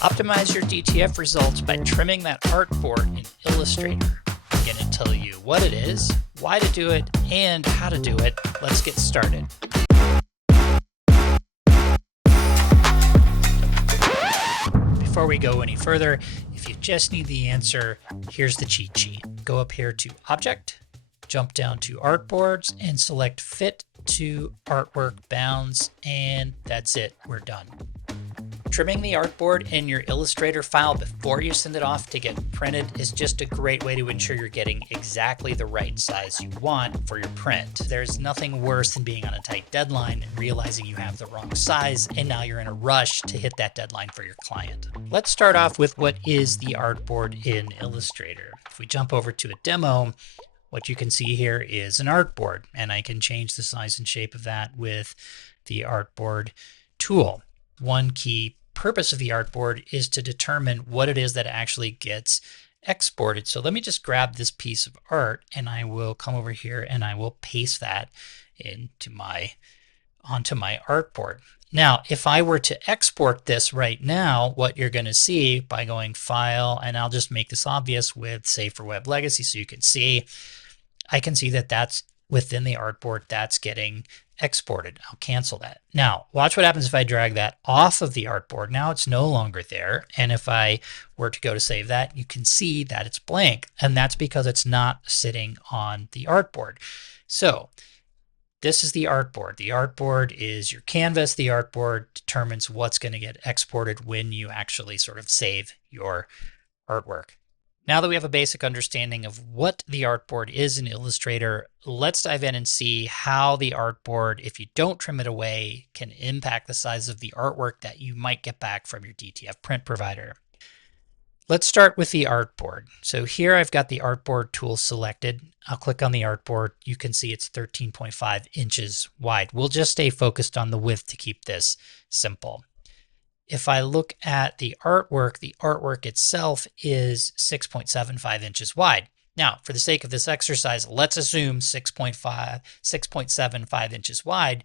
Optimize your DTF results by trimming that artboard in Illustrator. I'm going to tell you what it is, why to do it, and how to do it. Let's get started. Before we go any further, if you just need the answer, here's the cheat sheet. Go up here to Object, jump down to Artboards, and select Fit to Artwork Bounds, and that's it. We're done. Trimming the artboard in your Illustrator file before you send it off to get printed is just a great way to ensure you're getting exactly the right size you want for your print. There's nothing worse than being on a tight deadline and realizing you have the wrong size, and now you're in a rush to hit that deadline for your client. Let's start off with what is the artboard in Illustrator. If we jump over to a demo, what you can see here is an artboard, and I can change the size and shape of that with the Artboard tool. One key purpose of the artboard is to determine what it is that actually gets exported. So let me just grab this piece of art, and I will come over here and I will paste that onto my artboard. Now, if I were to export this right now, what you're going to see by going File, and I'll just make this obvious with Save for Web Legacy so you can see, I can see that that's within the artboard, that's getting exported. I'll cancel that. Now, watch what happens if I drag that off of the artboard. Now it's no longer there. And if I were to go to save that, you can see that it's blank. And that's because it's not sitting on the artboard. So this is the artboard. The artboard is your canvas. The artboard determines what's going to get exported when you actually sort of save your artwork. Now that we have a basic understanding of what the artboard is in Illustrator, let's dive in and see how the artboard, if you don't trim it away, can impact the size of the artwork that you might get back from your DTF print provider. Let's start with the artboard. So here I've got the artboard tool selected. I'll click on the artboard. You can see it's 13.5 inches wide. We'll just stay focused on the width to keep this simple. If I look at the artwork itself is 6.75 inches wide. Now, for the sake of this exercise, let's assume 6.75 inches wide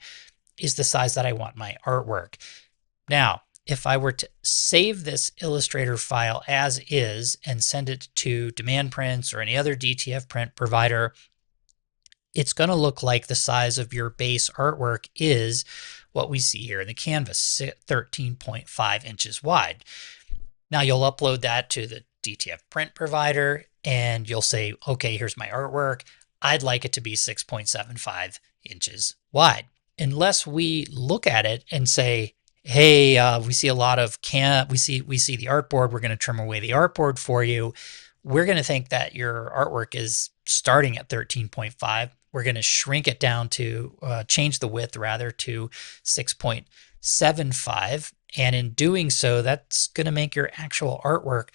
is the size that I want my artwork. Now, if I were to save this Illustrator file as is and send it to DMandprints or any other DTF print provider, it's going to look like the size of your base artwork is what we see here in the canvas, 13.5 inches wide. Now you'll upload that to the DTF print provider and you'll say, okay, here's my artwork. I'd like it to be 6.75 inches wide. Unless we look at it and say, hey, we see a lot of we see the artboard, we're going to trim away the artboard for you. We're going to think that your artwork is starting at 13.5. We're going to shrink it down to, change the width rather to 6.75. And in doing so, that's going to make your actual artwork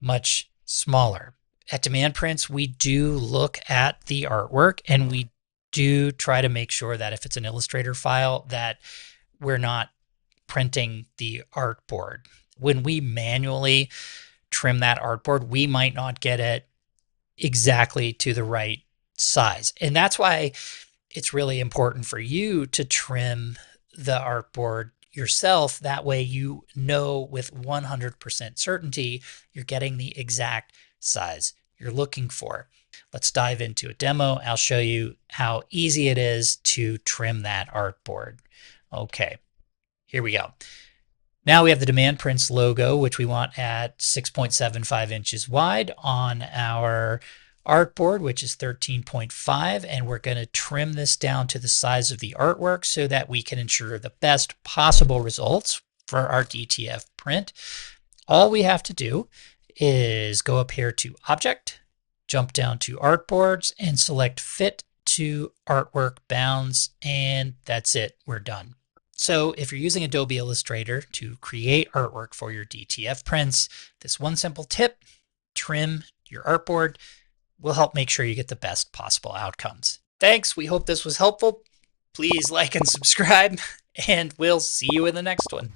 much smaller. At DMandprints, we do look at the artwork and we do try to make sure that if it's an Illustrator file that we're not printing the artboard. When we manually trim that artboard, we might not get it exactly to the right size. And that's why it's really important for you to trim the artboard yourself. That way you know with 100% certainty you're getting the exact size you're looking for. Let's dive into a demo. I'll show you how easy it is to trim that artboard. Okay, here we go. Now we have the DMandprints logo, which we want at 6.75 inches wide on our artboard, which is 13.5, and we're going to trim this down to the size of the artwork so that we can ensure the best possible results for our DTF print. All we have to do is go up here to Object, jump down to Artboards, and select Fit to Artwork Bounds, and that's it. We're done. So if you're using Adobe Illustrator to create artwork for your DTF prints, this one simple tip, trim your artboard, will help make sure you get the best possible outcomes. Thanks. We hope this was helpful. Please like and subscribe, and we'll see you in the next one.